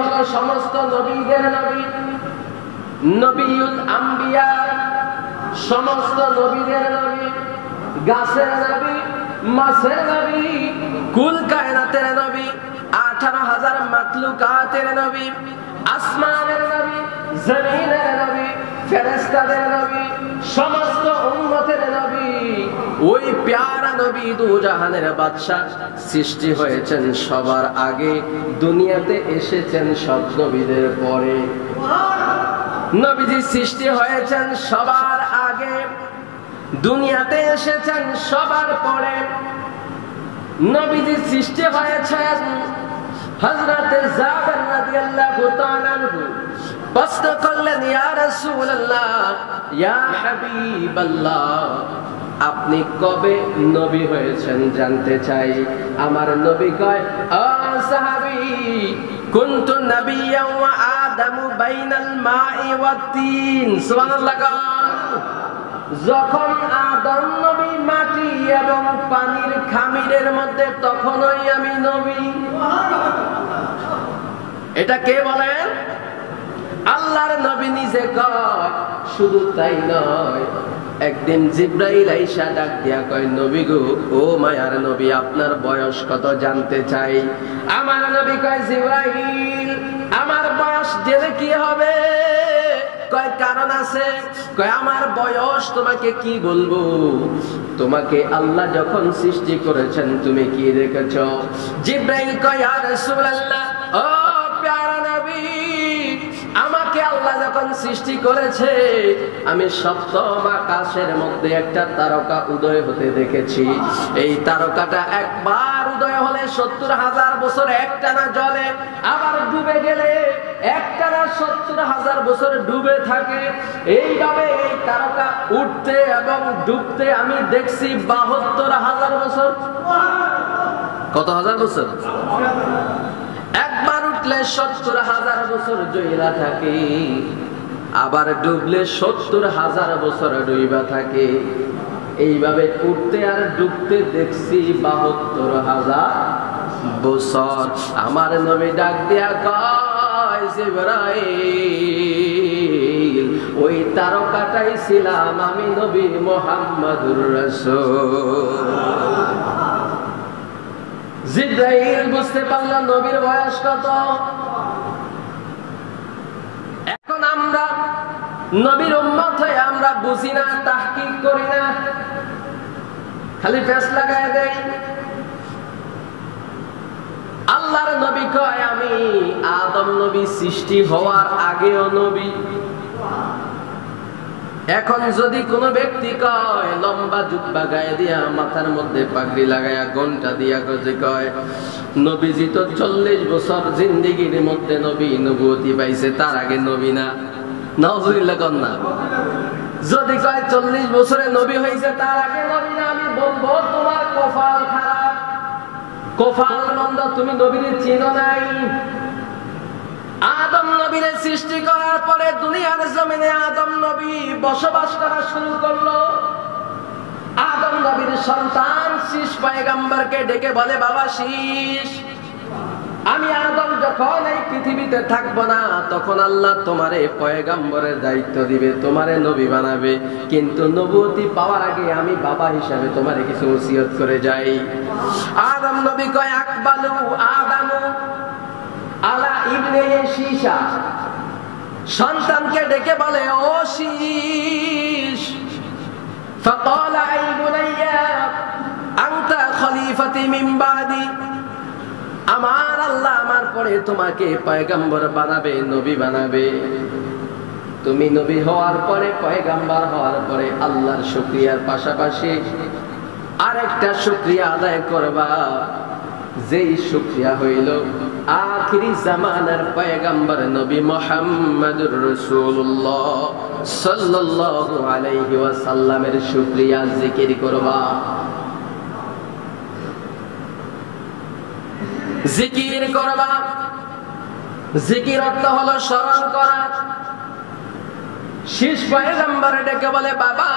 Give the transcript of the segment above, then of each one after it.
হলো সমস্ত নবীদের নবী, নবিউল আম্বিয়া, সমস্ত নবীদের নবী, গাছের নবী, মাছের নবী, কুল কায়নাতের নবী, 18,000 মাখলুকাতের নবী, আসমানের নবী, জমিনের নবী, ফেরেশতাদের নবী, সমস্ত উম্মতের নবী। ওই প্যারা নবী দুজাহানের বাদশা সৃষ্টি হয়েছেন সবার আগে, দুনিয়াতে এসেছেন সব নবীদের পরে। নবীজি সৃষ্টি হয়েছেন সবার আগে, দুনিয়াতে এসেছেন সবার পরে। নবীজি সৃষ্টি হয়েছেন হযরতে জাবের রাদিয়াল্লাহু তাআলা আনহু প্রশ্ন করলেন, ইয়া রাসূলুল্লাহ, ইয়া হাবিবাল্লাহ, আপনি কবে নবী হয়েছেন জানতে চাই। আমার নবী কয়, ও সাহাবী, কুনতু নাবিয়্যান ওয়া আদামু বাইনাল মাই ওয়াত তিন। সুবহানাল্লাহ। যখন আদম নবী মাটি এবং পানির খামিরের মধ্যে, তখনই আমি নবী। এটা কে বলেন? আল্লাহর নবী নিজে কয়। শুধু তাই নয়, একদিন জিবরাইল আইসা ডাক দিয়া কয়, নবী গো, ও মায়ার নবী, আপনার বয়স কত জানতে চাই। আমার নবী কয়, জিবরাইল, আমার বয়স জেনে কি হবে? কয় কারণ আছে। কয় আমার বয়স তোমাকে কি বলবো? তোমাকে আল্লাহ যখন সৃষ্টি করেছেন তুমি কি দেখেছ? জিবরাইল কয়, ইয়া রাসূলুল্লাহ, ও প্যারা নবী, আমাকে আল্লাহ যখন সৃষ্টি করেছে আমি সপ্তম আকাশের মধ্যে একটা তারকা উদয় হতে দেখেছি। এই তারকাটা একবার উদয় হলে 70,000 বছর একটানা জ্বলে, আবার ডুবে গেলে একটানা 70,000 বছর ডুবে থাকে। এইভাবে এই তারকা উঠতে এবং ডুবতে আমি দেখছি 72,000 বছর। কত হাজার বছর? একবার উঠলে 70,000 বছর জ্বলা থাকে, আবার ডুবলে 70,000 বছর ডুইবা থাকে। এইভাবে উঠতে আর ডুবতে দেখছি 72,000 বছর। আমার নবী ডাক দিয়া কয়, জিবরাইল, ওই তারকাটাই ছিলাম আমি, নবী মুহাম্মদুর রাসূল। জিবরাইল বুঝতে পারল নবীর বয়স কত। এখন আমরা নবীর উম্মত হয়ে আমরা বুঝি না, তাহকিক করি না, খালি ফেস লাগায় দেই। আল্লাহর নবী কয়, আমি আদম নবী সৃষ্টি হওয়ার আগেও নবী। এখন যদি কোনো ব্যক্তি কয়, লম্বা জুব্বা গায়ে দিয়া, মাথার মধ্যে পাগড়ি লাগায়া, ঘন্টা দিয়া কয় নবীজি তো 40 বছর জিন্দেগির মধ্যে নবী নবুয়তি পাইছে, তার আগে নবী না? নাউজুবিল্লাহ কন্যা। যদি কয় 40 বছরে নবী হয়েছে, তার আগে নবী না, আমি বলবো তোমার কপাল খারাপ, কপাল মন্দ, তুমি নবীর চিনো নাই। আদম নবীর সৃষ্টি করার পরে দুনিয়ার জমিনে আদম নবী বসবাস করা শুরু করলো। আদম নবীর সন্তান শীষ পয়গম্বরকে ডেকে বলে, বাবা শীষ, আমি আদম যখন এই পৃথিবীতে থাকবো না, তখন আল্লাহ তোমারে পয়গম্বরের দায়িত্ব দিবে, তোমারে নবী বানাবে, কিন্তু নবুয়তি পাওয়ার আগে আমি বাবা হিসাবে তোমারে কিছু ওসিয়ত করে যাই। আদম নবী কয়, আকবালু আদামু আলা ইবনে শীশা। সন্তানকে ডেকে বলে, ও শীষ, ফাকালা আই বুনাইয়া আনতা খলিফাতি মিন বাদি। আমার আল্লাহ আমার পরে তোমাকে পয়গম্বর বানাবে, নবী বানাবে। তুমি নবী হওয়ার পরে, পয়গম্বর হওয়ার পরে আল্লাহর শুকরিয়ার পাশাপাশি আরেকটা শুকরিয়া আদায় করবা, যেই শুকরিয়া হইল আখিরি জামানার পয়গম্বর নবী মুহাম্মদুর রাসূলুল্লাহ সাল্লাল্লাহু আলাইহি ওয়াসাল্লামের শুকরিয়া জিকির করবা। জিকির করবা। জিকির অর্থ হলো স্মরণ করা। শেষ পয়গম্বর ডেকে বলে, বাবা,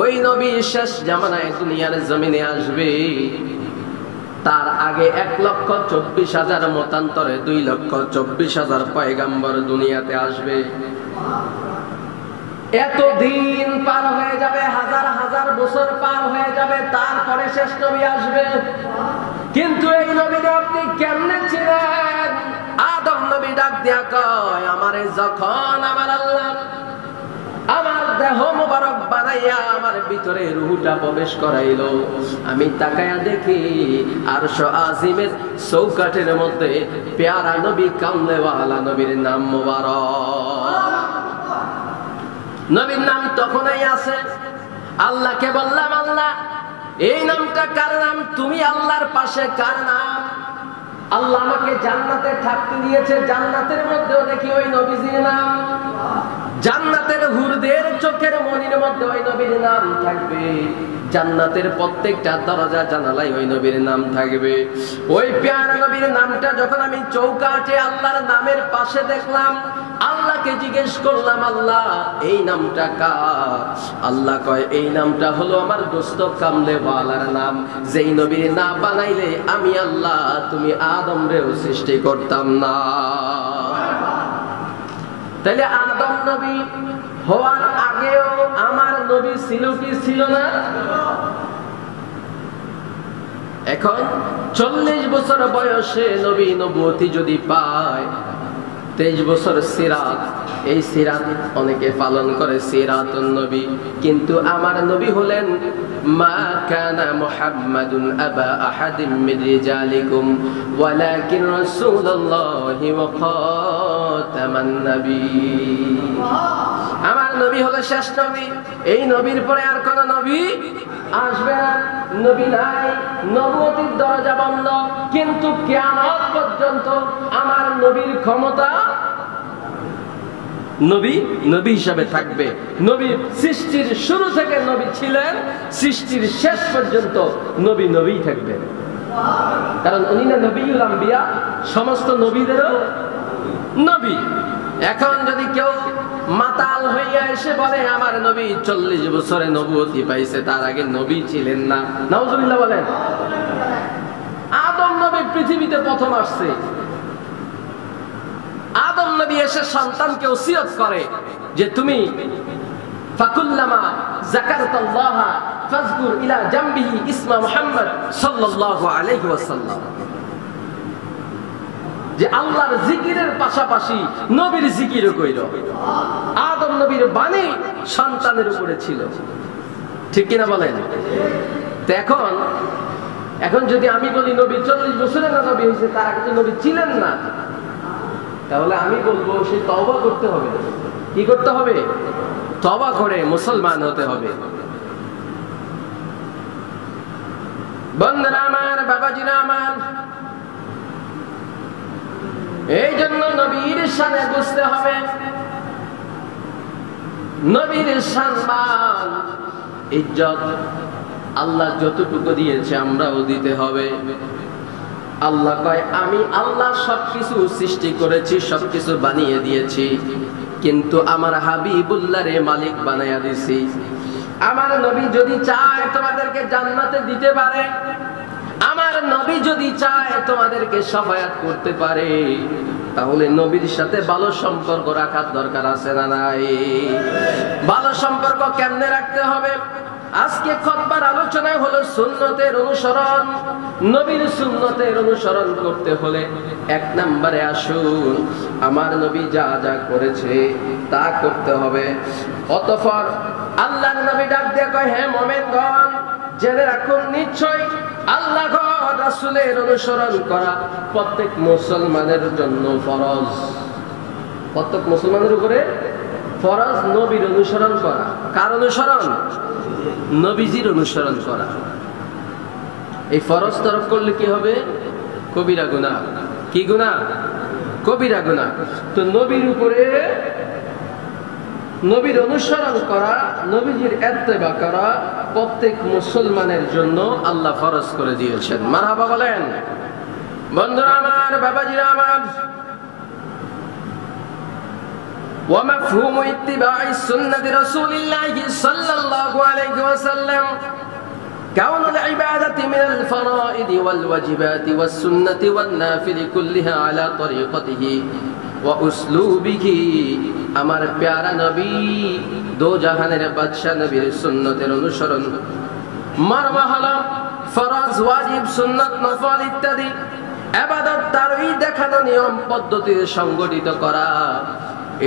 ওই নবী শেষ জামানায় দুনিয়ার জমিনে আসবে, তার আগে 1,24,000 মতান্তরে 2,24,000 পয়গাম্বর দুনিয়াতে আসবে। এত দিন পার হয়ে যাবে, হাজার হাজার বছর পার হয়ে যাবে, তারপরে শেষ নবী আসবে। কিন্তু এই নবীকে আপনি কেমনে ছিলেন? আদম নবী ডাক দিয়া কয়, আমারে যখন আমার আল্লাহ আমার দেহ মোবারক বানাইয়া আমার ভিতরে রূহটা প্রবেশ করাইলো, আমি তাকায়া দেখি আরশ আজিমের চৌকাঠের মধ্যে পেয়ারা নবী কামলেওয়ালা নবীর নাম মোবারক। নবীর নাম তখনই আছে। আল্লাহকে বললাম, আল্লাহ এই নামটা কার নাম? তুমি আল্লাহর পাশে কার নাম? আল্লাহ আমাকে জান্নাতে থাকতে দিয়েছে, জান্নাতের মধ্যেও দেখি ওই নবীজির নাম। জান্নাতের হুরদের চোখের মনির মধ্যে ওই নবীর নাম থাকবে। জান্নাতের প্রত্যেকটা দরজা জানালায় ওই নবীর নাম থাকবে। ওই প্যারা নবীর নামটা যখন আমি চৌকাঠে আল্লাহর নামের পাশে দেখলাম, আল্লাহকে জিজ্ঞেস করলাম, আল্লাহ এই নামটা কার? আল্লাহ কয়, এই নামটা হলো আমার দোস্ত কামলেওয়ালার নাম, যেই নবীর না বানাইলে আমি আল্লাহ তুমি আদম রেও সৃষ্টি করতাম না। তাহলে আদম নবী হওয়ার আগেও আমার নবী ছিল কি ছিল না? এখন 40 বছর বয়সে নবী নবুয়তি যদি পায়, 23 বছর সিরাত, এই সিরাত অনেকে পালন করে সিরাতুন নবী, কিন্তু আমার নবী হলেন মা কানা মুহাম্মাদুন আবা আহাদিম মিন রিজালিকুম ওয়ালাকিন রাসূলুল্লাহি ওয়া খাতামান নবিয়্যিন। আমার নবী হলো শেষ নবী। এই নবীর পরে আর কোন নবী আসবে না। নবী নাই, নবুয়তির দরজা বন্ধ, কিন্তু কিয়ামত পর্যন্ত আমার নবীর ক্ষমতা নবী নবী হিসাবে থাকবে। নবী সৃষ্টির শুরু থেকে নবী ছিলেন, সৃষ্টির শেষ পর্যন্ত নবী নবী থাকবে। কারণ উনি না নবীউল আম্বিয়া, সমস্ত নবীদেরও নবী। এখন যদি কেউ মাতাল হইয়া এসে বলে আমার নবী 40 বছরে নবুয়তি পাইছে, তার আগে নবী ছিলেন না, নাউজুবিল্লাহ বলেন। আদম নবী পৃথিবীতে প্রথম আসছে। আদম নবী এসে সন্তানকে ওসিয়ত করে যে তুমি ফাকুল্লামা যাকারতাল্লাহ ফাযকুর ইলা জামবিহি ইসমা মুহাম্মদ সাল্লাল্লাহু আলাইহি ওয়াসাল্লাম, যে আল্লাহর জিকিরের পাশাপাশি নবীর জিকিরও কইরো। আদম নবীর বাণী সন্তানের উপরে ছিল, ঠিক কিনা বলেন? তো এখন যদি আমি বলি নবী 40 বছরে না নবী হয়েছে, তার আগে তো নবী ছিলেন না, তাহলে আমি বলবো সে তওবা করতে হবে। কি করতে হবে? তওবা করে মুসলমান হতে হবে। বন্ধুরা আমার, বাবাজিরা আমার, এই জন্য নবীর শানে বুঝতে হবে। নবীর সম্মান ইজ্জত আল্লাহ যতটুকু দিয়েছে আমরাও দিতে হবে। আল্লাহ কয়, আমি আল্লাহ সবকিছু সৃষ্টি করেছি, সবকিছু বানিয়ে দিয়েছি, কিন্তু আমার হাবিবুল্লাহ রে মালিক বানাইয়া দিছি। আমার নবী যদি চায় তোমাদেরকে জান্নাতে দিতে পারে, আমার নবী যদি চায় তোমাদেরকে শাফায়াত করতে পারে, তাহলে নবীর সাথে ভালো সম্পর্ক রাখার দরকার আছে না নাই? ভালো সম্পর্ক কেমনে রাখতে হবে? আজকে খুতবার আলোচনায় হলো সুন্নতের অনুসরণ। নবীর সুন্নতের অনুসরণ করতে হলে 1 নম্বরে আসুন, আমার নবী যা যা করেছে তা করতে হবে। অতঃপর আল্লাহর নবী ডাক দিয়ে কয়, হে মুমিনগণ, জেনে রাখুন নিশ্চয় আল্লাহ রাসূলের অনুসরণ করা প্রত্যেক মুসলমানের জন্য ফরজ। প্রত্যেক মুসলমানের উপরে ফরজ নবীর অনুসরণ করা। কার অনুসরণ? নবীজির অনুসরণ করা। এই ফরজ তরক করলে কি হবে? কবিরা গুনাহ। কি গুনাহ? কবিরা গুনাহ। তো নবীর উপরে নবীর অনুসরণ করা, নবীজির ইত্তেবা করা প্রত্যেক মুসলমানের জন্য আল্লাহ ফরজ করে দিয়েছেন। মারহাবা বলেন। বন্ধুরা আমার, বাবাজিরা আমার, ومفهوم اتباع السنة رسول الله صلى الله عليه وسلم কাউনুল ইবাদাতি মিনাল ফারাইদি ওয়াল ওয়াজিবাতি ওয়াস সুন্নাতি ওয়ান নাফিলি কুল্লিহা আলা তরিকাতিহি ওয়া উসলুবিহি। আমার প্যারা নবী দো জাহানের বাদশা নবীর সুন্নতের অনুসরণ, মারমা হলো ফরজ ওয়াজিব সুন্নাত নফল ইত্যাদি ইবাদত তার ওই দেখানো নিয়ম পদ্ধতির সংগঠিত করা,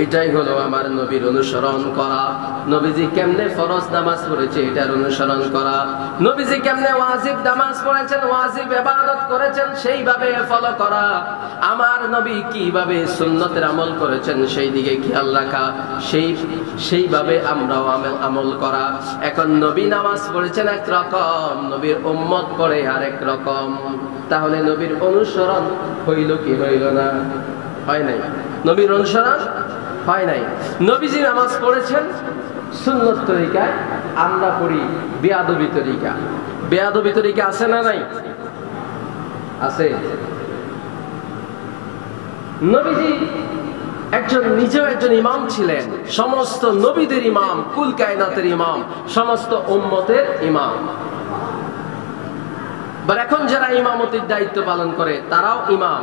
এটাই হলো আমার নবীর অনুসরণ করা। নবীজি কেমনে ফরজ নামাজ পড়েছে এটার অনুসরণ করা, নবীজি কেমনে ওয়াজিব নামাজ পড়েছেন, ওয়াজিব ইবাদত করেছেন সেইভাবে ফলো করা, আমার নবী কিভাবে সুন্নতের আমল করেছেন সেই দিকে খেয়াল রাখা, সেইভাবে আমরাও আমল করা। এখন নবী নামাজ পড়েছেন এক রকম, নবীর উম্মত পড়ে আরেক রকম, তাহলে নবীর অনুসরণ হইল কি হইল না? হয় নাই। নবীর অনুসরণ হয় নাই। নবীজি নামাজ পড়েছেন সুন্নত তরিকায়, আমরা পড়ি বেয়াদবি তরিকা। বেয়াদবি তরিকা আছে না নাই? আছে। নবীজি নিজেও একজন ইমাম ছিলেন, সমস্ত নবীদের ইমাম, কুল কায়নাতের ইমাম, সমস্ত উম্মতের ইমাম। এখন যারা ইমামতির দায়িত্ব পালন করে তারাও ইমাম,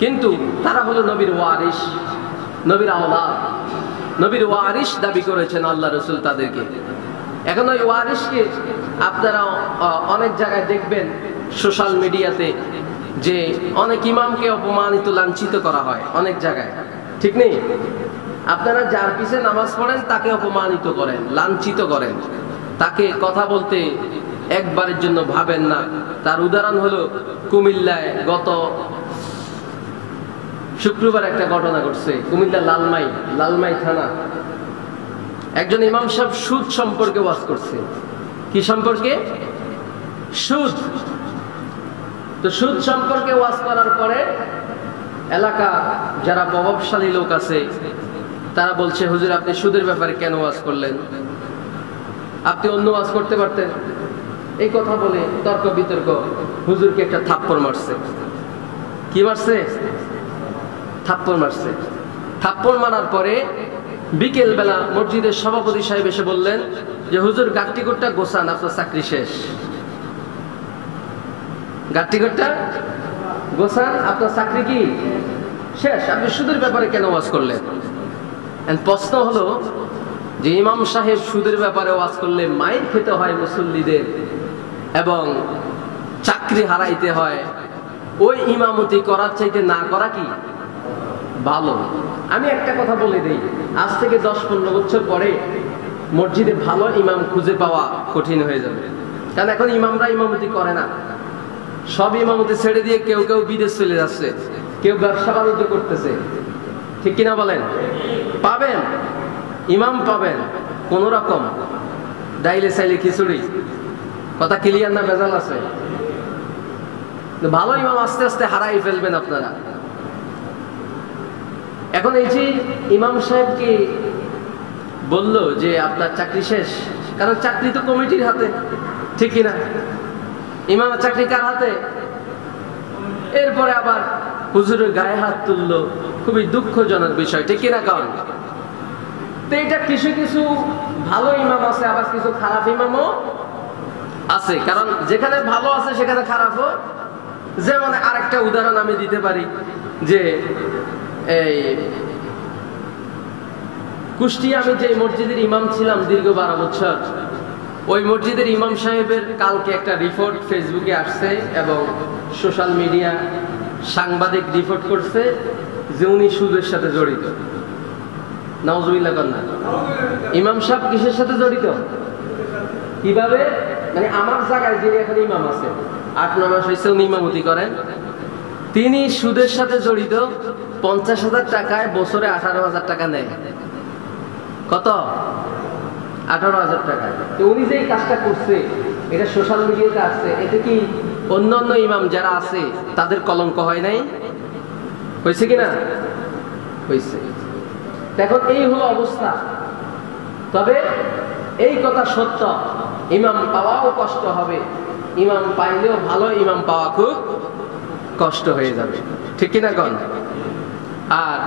কিন্তু তারা হলো নবীর ওয়ারিস, নবীর আওলাদ, নবীর ওয়ারিস দাবি করেছেন আল্লাহ রাসূল তাদেরকে। এখন ওই ওয়ারিসকে আপনারা অনেক জায়গায় দেখবেন সোশ্যাল মিডিয়াতে যে অনেক ইমামকে অপমানিত লাঞ্ছিত করা হয় অনেক জায়গায়, ঠিক নেই? আপনারা যার পিছে নামাজ পড়েন তাকে অপমানিত করেন, লাঞ্ছিত করেন, তাকে কথা বলতে একবারের জন্য ভাবেন না। তার উদাহরণ হলো কুমিল্লায় গত শুক্রবার একটা ঘটনা ঘটছে। কুমিল্লা লালমাই থানা একজন ইমাম সাহেব সুদ সম্পর্কে ওয়াজ করছে। কি সম্পর্কে? সুদ। তো সুদ সম্পর্কে ওয়াজ করার পরে এলাকা যারা প্রভাবশালী লোক আছে তারা বলছে, হুজুর আপনি সুদের ব্যাপারে কেন ওয়াজ করলেন? আপনি অন্য ওয়াজ করতে পারতেন। এই কথা বলে তর্ক বিতর্ক, হুজুরকে একটা থাপ্পড় মারছে। কি মারছে? থাপ্পড় মারছে। থাপ্পড় মারার পরে বিকেল বেলা মসজিদের সভাপতি সাহেব এসে বললেন যে হুজুর গাট্টিকোটটা গোছান, আপনার চাকরি শেষ। গাট্টিকোটটা গোছান, আপনার চাকরি কি শেষ, আপনি সুদের ব্যাপারে কেন ওয়াজ করলেন? প্রশ্ন হলো যে ইমাম সাহেব সুদের ব্যাপারে ওয়াজ করলে মাইর খেতে হয় মুসল্লিদের এবং চাকরি হারাইতে হয়, ওই ইমামতি করার চাইতে না করা কি ভালো? আমি একটা কথা বলে দিই, আজ থেকে 10-15 বছর পরে মসজিদে ভালো ইমাম খুঁজে পাওয়া কঠিন হয়ে যাবে। কারণ এখন ইমামরা ইমামতি করে না, সব ইমামতি ছেড়ে দিয়ে কেউ কেউ বিদেশ চলে যাচ্ছে, কেউ ব্যবসা বাণিজ্য করতেছে, ঠিক কিনা বলেন? পাবেন ইমাম, পাবেন কোন রকম ডাইলে চাইলে খিচুড়ি। কথা ক্লিয়ার না ভেজাল আছে? ভালো ইমাম আস্তে আস্তে হারাই ফেলবেন আপনারা। এখন এই যে ইমাম সাহেবকে বললো যে আপনার চাকরি শেষ, কারণ চাকরি তো কমিটির হাতে, ঠিক কিনা? ইমামের চাকরি কার হাতে? এরপরে আবার হুজুরের গায়ে হাত তুললো, খুবই দুঃখজনক বিষয়, ঠিক কিনা? কারণ তো এটা কিছু কিছু ভালো ইমাম আছে, আবার কিছু খারাপ ইমামও আছে। কারণ যেখানে ভালো আছে সেখানে খারাপও। যেমন আরেকটা উদাহরণ আমি দিতে পারি যে এই কুষ্টিয়া আমি যে মসজিদের ইমাম ছিলাম দীর্ঘ 12 বছর, ওই মসজিদের ইমাম সাহেবের কালকে একটা রিপোর্ট ফেসবুকে আসছে এবং সোশ্যাল মিডিয়া সাংবাদিক রিপোর্ট করছে যে উনি সুদের সাথে জড়িত। নাউজুবিল্লাহ কন্যা। ইমাম সাহেব কিসের সাথে জড়িত? কিভাবে? মানে আমার জায়গায় যিনি এখন ইমাম আছে, 8-9 মাস হয়েছে উনি ইমামতি করেন, তিনি সুদের সাথে জড়িত। 50,000 টাকায় বছরে 18,000 টাকা নেয়। কত? 18,000 টাকা। তো উনি যে কাজটা করছে এটা সোশ্যাল মিডিয়াতে আসছে, এতে কি অন্যান্য ইমাম যারা আছে তাদের কলঙ্ক হয় নাই? হয়েছে কিনা? হয়েছে। এখন এই হলো অবস্থা। তবে এই কথা সত্য, ইমাম পাওয়াও কষ্ট হবে, ইমাম পাইলেও ভালো ইমাম পাওয়া খুব কষ্ট হয়ে যাবে, ঠিক কিনা কন? আর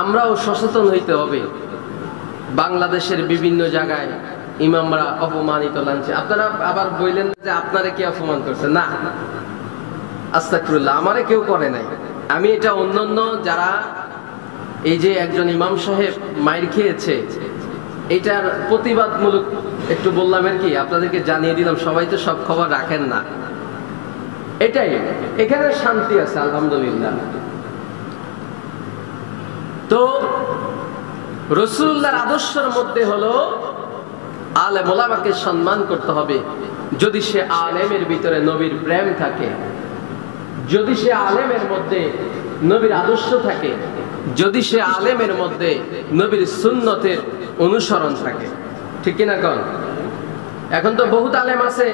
আমরাও সচেতন হইতে হবে। বাংলাদেশের বিভিন্ন জায়গায় ইমামরা অপমানিত লাঞ্ছে। আপনারা আবার বললেন যে আপনারা কি অপমান করছেন? না, আস্তাগফিরুল্লাহ, আমারে কেউ করে নাই। আমি এটা অন্যান্য যারা এই যে একজন ইমাম সাহেব মাইর খেয়েছে এটার প্রতিবাদমূলক একটু বললাম আর কি, আপনাদেরকে জানিয়ে দিলাম। সবাই তো সব খবর রাখেন না, এটাই। এখানে শান্তি আছে আলহামদুলিল্লাহ। তো রাসূলুল্লাহর আদর্শের মধ্যে হলো আলেম ওলামাকে সম্মান করতে হবে। যদি সে আলেমের ভিতরে নবীর প্রেম থাকে, যদি সে আলেমের মধ্যে নবীর আদর্শ থাকে, যদি সে আলেমের মধ্যে নবীর সুন্নতের অনুসরণ থাকে, ঠিক কিনা কোন? এখন তো বহুত আলেম আছে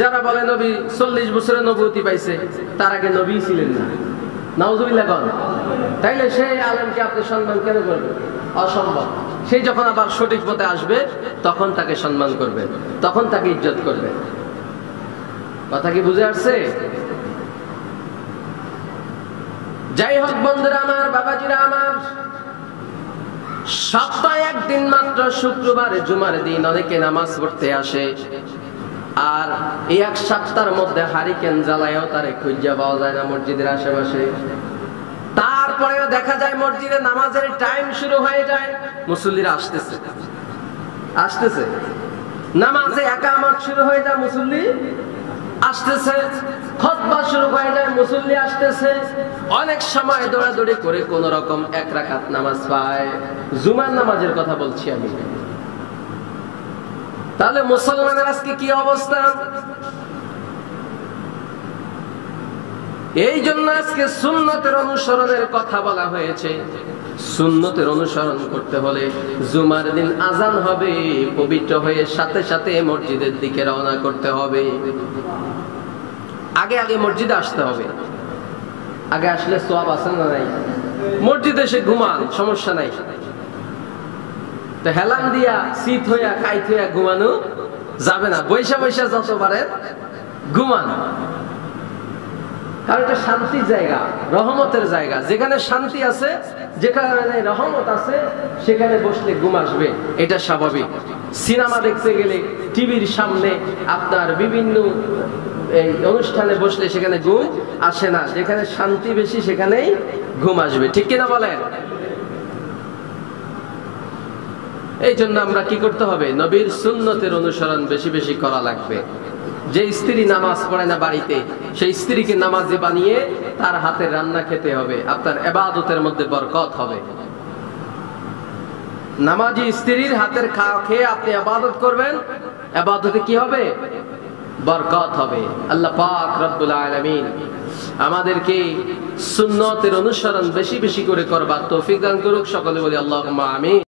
যারা বলে নবী 40 বছরে নবুয়তি পাইছে, তার আগে নবী ছিলেন না। নাউজুবিল্লাহ কোন? তাইলে সেই আলেমকে আপনি সম্মান কেন করবেন? অসম্ভব। সেই যখন আবার সঠিক পথে আসবে তখন তাকে সম্মান করবেন, তখন তাকে ইজ্জত করবেন। কথা কি বুঝে আসছে? যাই হোক বন্ধুরা আমার, বাবাজিরা আমার, সপ্তাহে একদিন মাত্র শুক্রবার জুমার দিন অনেকে নামাজ পড়তে আসে, আর এই এক সপ্তাহের মধ্যে হারিকেন জ্বালায়ও তারে খুঁজে পাওয়া যায় না মসজিদের আশেপাশে। তারপরেও দেখা যায় মসজিদে নামাজের টাইম শুরু হয়ে যায়, মুসল্লিরা আসতেছে আসতেছে, নামাজে একামত শুরু হয়ে যায়, মুসল্লি আসতেছে, খুতবা শুরু হয়ে যায়, মুসল্লি আসতেছে। অনেক সময় দৌড়াদৌড়ি করে কোন রকম এক রাকাত নামাজ পায়। জুমার নামাজের কথা বলছি আমি। তাহলে মুসলমানের আজকে কি অবস্থা? এই জন্য আজকে সুন্নতের অনুসরণের কথা বলা হয়েছে। সুন্নতের অনুসরণ করতে হলে জুমার দিন আজান হবে, পবিত্র হয়ে সাথে সাথে মসজিদের দিকে রওনা করতে হবে। আগে আগে মসজিদে আসতে হবে। আগে আসলে সওয়াব আছে না নাই? মসজিদে এসে ঘুমান, সমস্যা নাই। তো হেলান দিয়া শীত হইয়া কাইত হইয়া ঘুমানো যাবে না। বৈশা বৈশা যত পারে ঘুমান, কারণ এটা শান্তির জায়গা, রহমতের জায়গা। যেখানে শান্তি আছে, যেখানে রহমত আছে, সেখানে বসলে ঘুম আসবে, এটা স্বাভাবিক। সিনেমা দেখতে গেলে টিভির সামনে আপনার বিভিন্ন এই অনুষ্ঠানে বসলে সেখানে ঘুম আসে না। যেখানে শান্তি বেশি সেখানেই ঘুম আসবে, ঠিক কিনা বলেন? এই জন্য আমরা কি করতে হবে? নবীর সুন্নতের অনুসরণ বেশি বেশি করা লাগবে। যে স্ত্রী নামাজ পড়ে না বাড়িতে, সেই স্ত্রীকে নামাজি বানিয়ে তার হাতের রান্না খেতে হবে, আপনার ইবাদতের মধ্যে বরকত হবে। নামাজি স্ত্রীর হাতের খাওয়া খেয়ে আপনি ইবাদত করবেন, ইবাদতে কি হবে? বরকত হবে। আল্লাহ পাক রব্বুল আলামিন আমাদেরকে সুন্নতের অনুসরণ বেশি বেশি করে করবার তৌফিক দান করুক। সকলে বলি আল্লাহুম্মা আমিন।